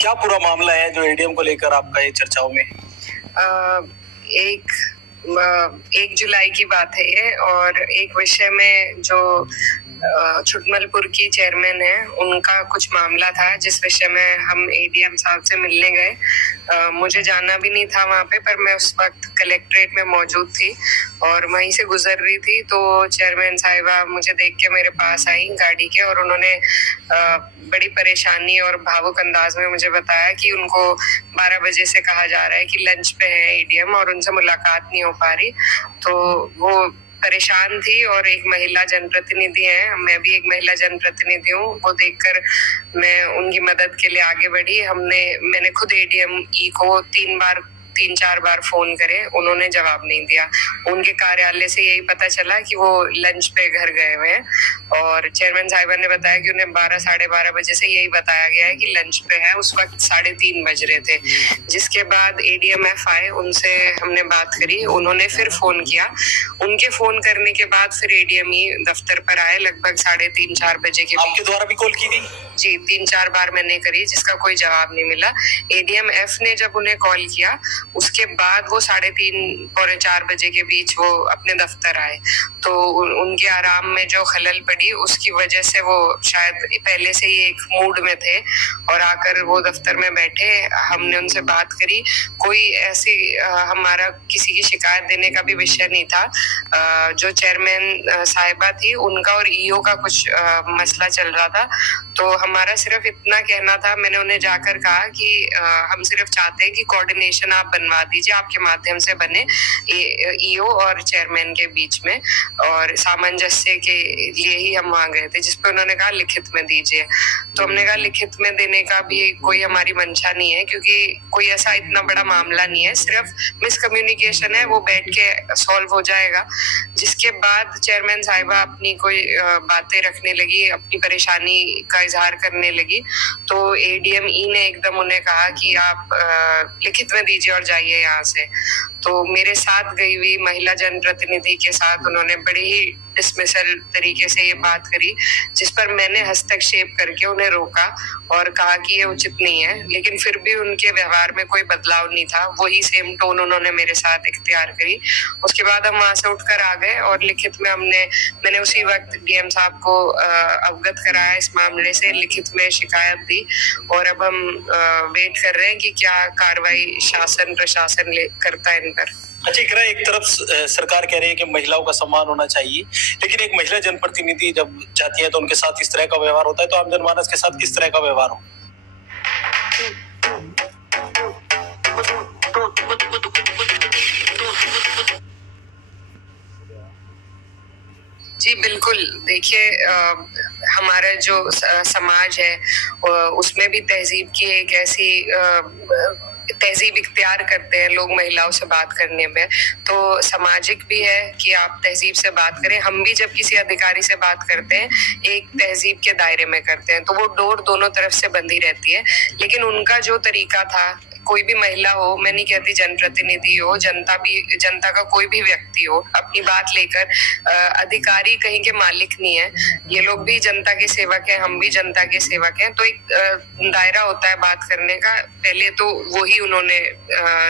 क्या पूरा मामला है जो एडीएम को लेकर आपका ये चर्चाओं में? एक 1 जुलाई की बात है ये, और एक विषय में जो छुटमलपुर की चेयरमैन है उनका कुछ मामला था जिस विषय में हम एडीएम साहब से मिलने गए। मुझे जाना भी नहीं था वहां पे, पर मैं उस वक्त कलेक्ट्रेट में मौजूद थी और वहीं से गुजर रही थी। तो चेयरमैन साहिबा मुझे देख के मेरे पास आई गाड़ी के, और उन्होंने बड़ी परेशानी और भावुक अंदाज में मुझे बताया कि उनको 12 बजे से कहा जा रहा है कि लंच पे है एडीएम और उनसे मुलाकात नहीं हो पा रही। तो वो परेशान थी, और एक महिला जनप्रतिनिधि है, मैं भी एक महिला जनप्रतिनिधि हूँ, वो देखकर मैं उनकी मदद के लिए आगे बढ़ी। मैंने खुद एडीएम ई को 3 4 बार फोन करे, उन्होंने जवाब नहीं दिया। उनके कार्यालय से यही पता चला कि वो लंच पे घर गए हुए हैं, और चेयरमैन साहिबा ने बताया कि उन्हें 12 साढ़े 12 बजे से यही बताया गया है कि लंच पे है। उस वक्त 3:30 बज रहे थे, जिसके बाद एडीएमएफ आए, उनसे हमने बात करी, उन्होंने फिर फोन किया। उनके फोन करने के बाद फिर एडीएमई दफ्तर पर आए लगभग 3:30 4 बजे के। आपके द्वारा भी कॉल की गई? जी, 3 4 बार मैंने करी, जिसका कोई जवाब नहीं मिला। एडीएमएफ ने जब उन्हें कॉल किया, उसके बाद वो 3:30 पौने 4 बजे के बीच वो अपने दफ्तर आए। तो उनके आराम में जो खलल पड़ी उसकी वजह से वो शायद पहले से ही एक मूड में थे, और आकर वो दफ्तर में बैठे। हमने उनसे बात करी, कोई ऐसी हमारा किसी की शिकायत देने का भी विषय नहीं था। जो चेयरमैन साहिबा थी, उनका और ईओ का कुछ मसला चल रहा था। तो हमारा सिर्फ इतना कहना था, मैंने उन्हें जाकर कहा कि हम सिर्फ चाहते हैं कि कोऑर्डिनेशन आप बनवा दीजिए, आपके माध्यम से बने ईओ और चेयरमैन के बीच में, और सामंजस्य के लिए ही हम वहां गए थे, जिसपे उन्होंने कहा लिखित में दीजिए। तो हमने कहा लिखित में देने का भी कोई हमारी मंशा नहीं है, क्योंकि कोई ऐसा इतना बड़ा मामला नहीं है, सिर्फ मिसकम्युनिकेशन है, वो बैठ के सॉल्व हो जाएगा। जिसके बाद चेयरमैन साहिबा अपनी कोई बातें रखने लगी, अपनी परेशानी का इजहार करने लगी। तो एडीएम ई ने एकदम उन्हें कहा कि आप लिखित में दीजिए और जाइए यहाँ से। तो मेरे साथ गई हुई महिला जनप्रतिनिधि के साथ उन्होंने बड़ी ही डिसमिसल तरीके से ये बात करी, जिस पर मैंने हस्तक्षेप करके उन्हें रोका और कहा कि ये उचित नहीं है। लेकिन फिर भी उनके व्यवहार में कोई बदलाव नहीं था, वही सेम टोन उन्होंने मेरे साथ इख्तियार करी। उसके बाद हम वहां से उठकर आ गए, और लिखित में मैंने उसी वक्त डीएम साहब को अवगत कराया इस मामले से, लिखित में शिकायत दी, और अब हम वेट कर रहे हैं कि क्या कार्रवाई शासन प्रशासन करता है इन पर। अच्छा, एक तरफ सरकार कह रही है कि महिलाओं का सम्मान होना चाहिए, लेकिन एक महिला जनप्रतिनिधि जब जाती है तो उनके साथ इस तरह का व्यवहार होता है, तो आम जनमानस के साथ किस तरह का व्यवहार हो? जी बिल्कुल, देखिए हमारा जो समाज है उसमें भी तहजीब की एक ऐसी तहजीब इख्तियार करते हैं लोग महिलाओं से बात करने में। तो सामाजिक भी है कि आप तहजीब से बात करें। हम भी जब किसी अधिकारी से बात करते हैं एक तहजीब के दायरे में करते हैं, तो वो डोर दोनों तरफ से बंदी रहती है। लेकिन उनका जो तरीका था, कोई भी महिला हो, मैं नहीं कहती जनप्रतिनिधि हो, जनता का कोई भी व्यक्ति हो, अपनी बात लेकर, अधिकारी कहीं के मालिक नहीं है, ये लोग भी जनता के सेवक हैं, हम भी जनता के सेवक हैं। तो एक दायरा होता है बात करने का, पहले तो वही उन्होंने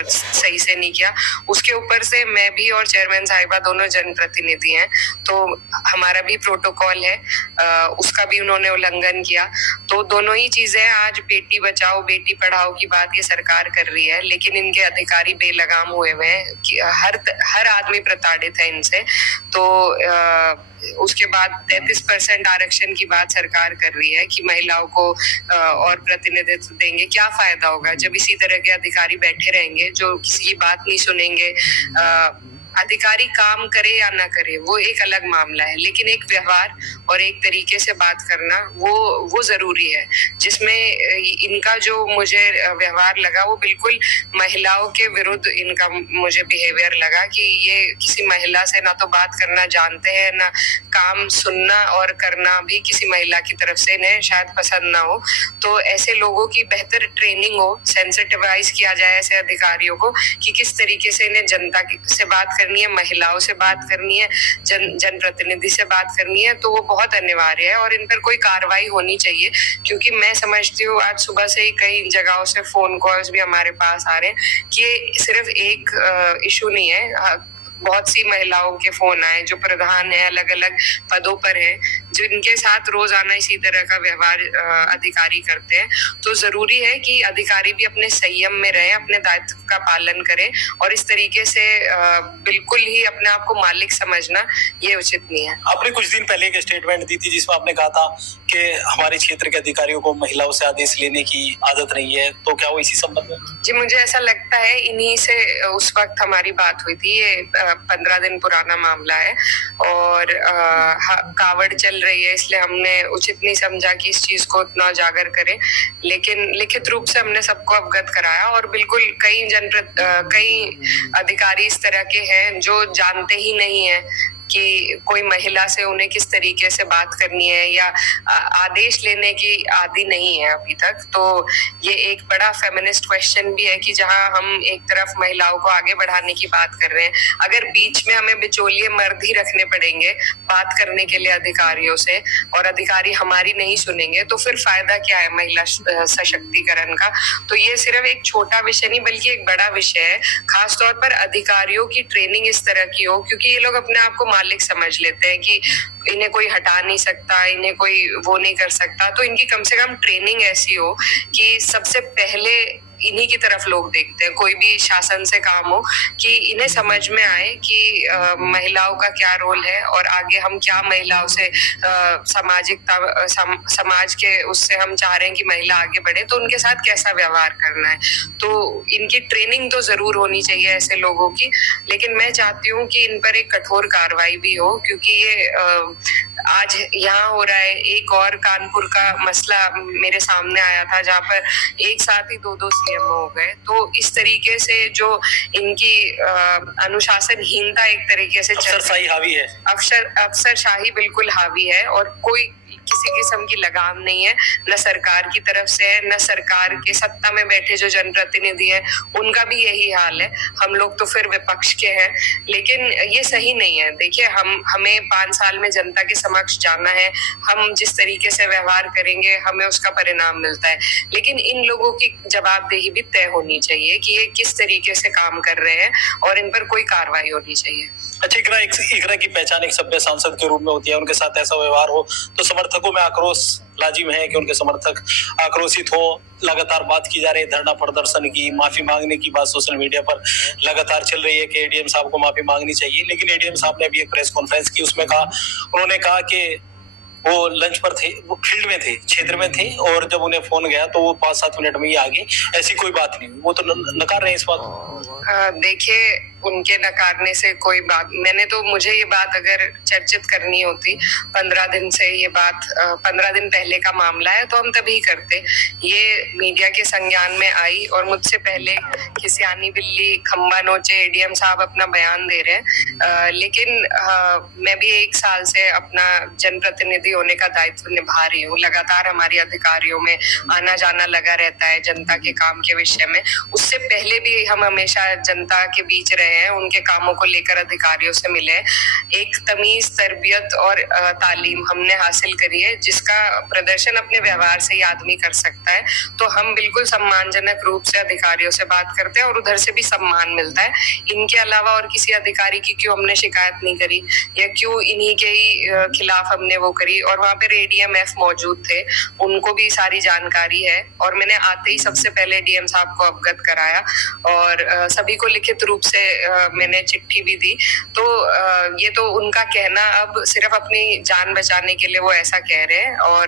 सही से नहीं किया। उसके ऊपर से मैं भी और चेयरमैन साहिबा दोनों जनप्रतिनिधि हैं, तो हमारा भी प्रोटोकॉल है, उसका भी उन्होंने उल्लंघन किया। तो दोनों ही चीजें, आज बेटी बचाओ बेटी पढ़ाओ की बात ये सरकार कर रही है, लेकिन इनके अधिकारी बेलगाम हुए हुए हैं कि हर आदमी प्रताड़ित है इनसे। तो उसके बाद 33% आरक्षण की बात सरकार कर रही है कि महिलाओं को और प्रतिनिधित्व देंगे। क्या फायदा होगा जब इसी तरह के अधिकारी बैठे रहेंगे जो किसी की बात नहीं सुनेंगे। अधिकारी काम करे या ना करे वो एक अलग मामला है, लेकिन एक व्यवहार और एक तरीके से बात करना वो जरूरी है, जिसमें इनका जो मुझे व्यवहार लगा वो बिल्कुल महिलाओं के विरुद्ध इनका मुझे बिहेवियर लगा कि ये किसी महिला से ना तो बात करना जानते हैं, ना काम सुनना और करना भी किसी महिला की तरफ से इन्हें शायद पसंद ना हो। तो ऐसे लोगों की बेहतर ट्रेनिंग हो, सेंसिटिवाइज किया जाए ऐसे अधिकारियों को कि किस तरीके से इन्हें जनता से बात करनी है, महिलाओं से बात करनी है, जनप्रतिनिधि से बात करनी है, तो वो बहुत अनिवार्य है और इन पर कोई कार्रवाई होनी चाहिए। क्योंकि मैं समझती हूँ आज सुबह से ही कई जगहों से फोन कॉल्स भी हमारे पास आ रहे हैं कि सिर्फ एक इशू नहीं है, बहुत सी महिलाओं के फोन आए जो प्रधान है, अलग अलग पदों पर हैं, जिनके साथ रोजाना इसी तरह का व्यवहार अधिकारी करते हैं। तो जरूरी है कि अधिकारी भी अपने संयम में रहे, अपने दायित्व का पालन करें और इस तरीके से बिल्कुल ही अपने आप को मालिक समझना ये उचित नहीं है। आपने कुछ दिन पहले एक स्टेटमेंट दी थी जिसमें आपने कहा था कि हमारे क्षेत्र के अधिकारियों को महिलाओं से आदेश लेने की आदत नहीं है, तो क्या वो इसी संबंध में? जी, मुझे ऐसा लगता है इन्हीं से उस वक्त हमारी बात हुई थी। ये 15 दिन पुराना मामला है और कावड़ चल रही है, इसलिए हमने उचित नहीं समझा कि इस चीज को उतना उजागर करें, लेकिन लिखित रूप से हमने सबको अवगत कराया और बिल्कुल कई अधिकारी इस तरह के हैं जो जानते ही नहीं है कि कोई महिला से उन्हें किस तरीके से बात करनी है या आदेश लेने की आदि नहीं है अभी तक। तो ये एक बड़ा फेमिनिस्ट क्वेश्चन भी है कि जहां हम एक तरफ महिलाओं को आगे बढ़ाने की बात कर रहे हैं, अगर बीच में हमें बिचौलिए मर्द ही रखने पड़ेंगे बात करने के लिए अधिकारियों से और अधिकारी हमारी नहीं सुनेंगे, तो फिर फायदा क्या है महिला सशक्तिकरण का। तो ये सिर्फ एक छोटा विषय नहीं बल्कि एक बड़ा विषय है, खासतौर पर अधिकारियों की ट्रेनिंग इस तरह की हो, क्योंकि ये लोग अपने आप को मालिक समझ लेते हैं कि इन्हें कोई हटा नहीं सकता, इन्हें कोई वो नहीं कर सकता। तो इनकी कम से कम ट्रेनिंग ऐसी हो कि सबसे पहले इन्हीं की तरफ लोग देखते हैं, कोई भी शासन से काम हो, कि इन्हें समझ में आए कि महिलाओं का क्या रोल है और आगे हम क्या महिलाओं से सामाजिकता समाज के उससे हम चाह रहे हैं कि महिला आगे बढ़े, तो उनके साथ कैसा व्यवहार करना है। तो इनकी ट्रेनिंग तो जरूर होनी चाहिए ऐसे लोगों की, लेकिन मैं चाहती हूँ कि इन पर एक कठोर कार्रवाई भी हो, क्योंकि ये आज यहाँ हो रहा है। एक और कानपुर का मसला मेरे सामने आया था जहाँ पर एक साथ ही दो सीएम हो गए। तो इस तरीके से जो इनकी अनुशासनहीनता एक तरीके से अफसरशाही हावी है, अफसरशाही बिल्कुल हावी है और कोई किसी किस्म की लगाम नहीं है, न सरकार की तरफ से है, न सरकार के सत्ता में बैठे जो जनप्रतिनिधि है उनका भी यही हाल है। हम लोग तो फिर विपक्ष के हैं, लेकिन ये सही नहीं है। देखिए, हमें 5 साल में जनता के समक्ष जाना है, हम जिस तरीके से व्यवहार करेंगे हमें उसका परिणाम मिलता है, लेकिन इन लोगों की जवाबदेही भी तय होनी चाहिए कि ये किस तरीके से काम कर रहे हैं और इन पर कोई कार्रवाई होनी चाहिए। अच्छा, इकरा की पहचान एक सभ्य सांसद के रूप में होती है, उनके साथ ऐसा व्यवहार हो तो समर्थकों में आक्रोश लाजिम है कि उनके समर्थक आक्रोशित हो। लगातार बात की जा रही है धरना प्रदर्शन की, माफी मांगने की बात सोशल मीडिया पर लगातार चल रही है कि एडीएम साहब को माफी मांगनी चाहिए, लेकिन एडीएम साहब ने अभी एक प्रेस कॉन्फ्रेंस की, उसमें उन्होंने कहा कि वो लंच पर थे, वो फील्ड में थे, क्षेत्र में थे और जब उन्हें फोन गया तो वो 5-7 मिनट में ही आ गए। ऐसी कोई बात नहीं, वो तो नकार रहे हैं इस बात। देखिए, उनके नकारने से कोई बात, मुझे ये बात अगर चर्चित करनी होती 15 दिन से, ये बात 15 दिन पहले का मामला है तो हम तभी करते। ये मीडिया के संज्ञान में आई और मुझसे पहले खिसियानी बिल्ली खंबा नोचे एडीएम साहब अपना बयान दे रहे हैं, लेकिन मैं भी 1 साल से अपना जनप्रतिनिधि होने का दायित्व निभा रही हूँ। लगातार हमारे अधिकारियों में आना जाना लगा रहता है जनता के काम के विषय में। उससे पहले भी हम हमेशा जनता के बीच रहे हैं, उनके कामों को लेकर अधिकारियों से मिले। एक तमीज, तरबियत और तालीम हमने हासिल करी है जिसका प्रदर्शन अपने व्यवहार से ही आदमी कर सकता है। तो हम बिल्कुल सम्मानजनक रूप से अधिकारियों से बात करते हैं और उधर से भी सम्मान मिलता है। इनके अलावा और किसी अधिकारी की क्यों हमने शिकायत नहीं करी या क्यों इन्हीं के ही खिलाफ हमने वो करी। और वहाँ पे एडीएम-एफ मौजूद थे, उनको भी सारी जानकारी है और मैंने आते ही सबसे पहले डीएम साहब को अवगत कराया और सभी को लिखित रूप से मैंने चिट्ठी भी दी। तो ये तो उनका कहना, अब सिर्फ अपनी जान बचाने के लिए वो ऐसा कह रहे हैं और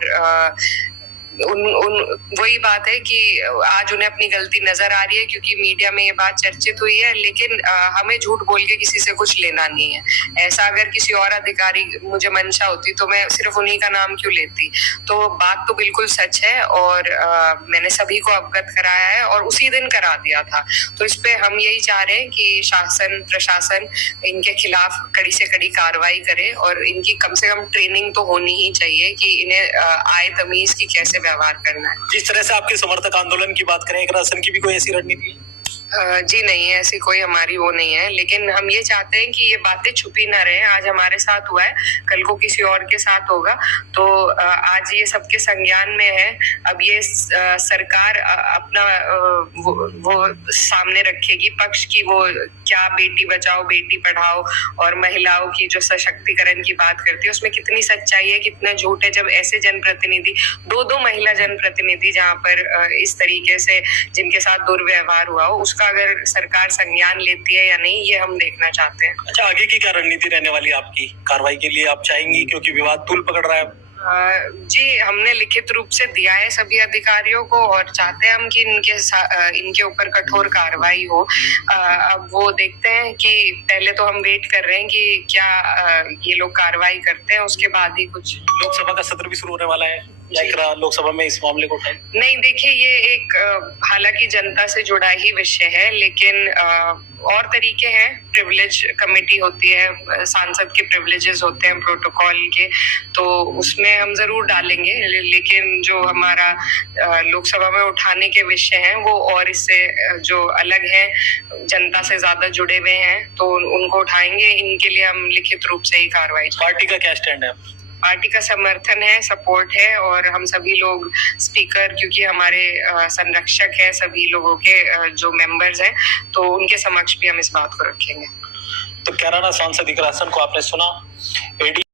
वही बात है कि आज उन्हें अपनी गलती नजर आ रही है क्योंकि मीडिया में ये बात चर्चित हुई है, लेकिन हमें झूठ बोल के किसी से कुछ लेना नहीं है। ऐसा अगर किसी और अधिकारी मुझे मंशा होती तो मैं सिर्फ उन्हीं का नाम क्यों लेती। तो बात तो बिल्कुल सच है और मैंने सभी को अवगत कराया है और उसी दिन करा दिया था। तो इस पे हम यही चाह रहे हैं कि शासन प्रशासन इनके खिलाफ कड़ी से कड़ी कार्रवाई करे और इनकी कम से कम ट्रेनिंग तो होनी ही चाहिए कि इन्हें आए तमीज की कैसे व्यवहार करना है। जिस तरह से आपके समर्थक आंदोलन की बात करें, एक राशन की भी कोई ऐसी रणनीति है? जी नहीं, ऐसी कोई हमारी वो नहीं है, लेकिन हम ये चाहते हैं कि ये बातें छुपी ना रहें। आज हमारे साथ हुआ है, कल को किसी और के साथ होगा, तो आज ये सबके संज्ञान में है। अब ये सरकार अपना वो सामने रखेगी पक्ष की, वो क्या बेटी बचाओ बेटी पढ़ाओ और महिलाओं की जो सशक्तिकरण की बात करती है उसमें कितनी सच्चाई है, कितना झूठ है। जब ऐसे जनप्रतिनिधि, दो महिला जनप्रतिनिधि जहाँ पर इस तरीके से जिनके साथ दुर्व्यवहार हुआ हो, उसका अगर सरकार संज्ञान लेती है या नहीं, ये हम देखना चाहते हैं। अच्छा, आगे की क्या रणनीति रहने वाली है आपकी कार्रवाई के लिए? आप चाहेंगी, क्योंकि विवाद तूल पकड़ रहा है? जी, हमने लिखित रूप से दिया है सभी अधिकारियों को और चाहते हैं हम कि इनके ऊपर कठोर कार्रवाई हो। अब वो देखते हैं कि पहले तो हम वेट कर रहे हैं कि क्या ये लोग कार्रवाई करते हैं, उसके बाद ही कुछ। लोकसभा का सत्र भी शुरू होने वाला है, लोकसभा में इस मामले को उठाएं? नहीं, देखिए, ये एक हालांकि जनता से जुड़ा ही विषय है, लेकिन और तरीके हैं। प्रिविलेज कमेटी होती है, सांसद के प्रिविलेजेस होते हैं प्रोटोकॉल के, तो उसमें हम जरूर डालेंगे। लेकिन जो हमारा लोकसभा में उठाने के विषय हैं वो और इससे जो अलग है, जनता से ज्यादा जुड़े हुए हैं, तो उनको उठाएंगे। इनके लिए हम लिखित रूप से ही कार्रवाई। पार्टी का क्या स्टैंड है? पार्टी का समर्थन है, सपोर्ट है, और हम सभी लोग स्पीकर, क्योंकि हमारे संरक्षक है सभी लोगों के जो मेंबर्स हैं, तो उनके समक्ष भी हम इस बात को रखेंगे। तो कैराना सांसद इकरा हसन को आपने सुना, एडी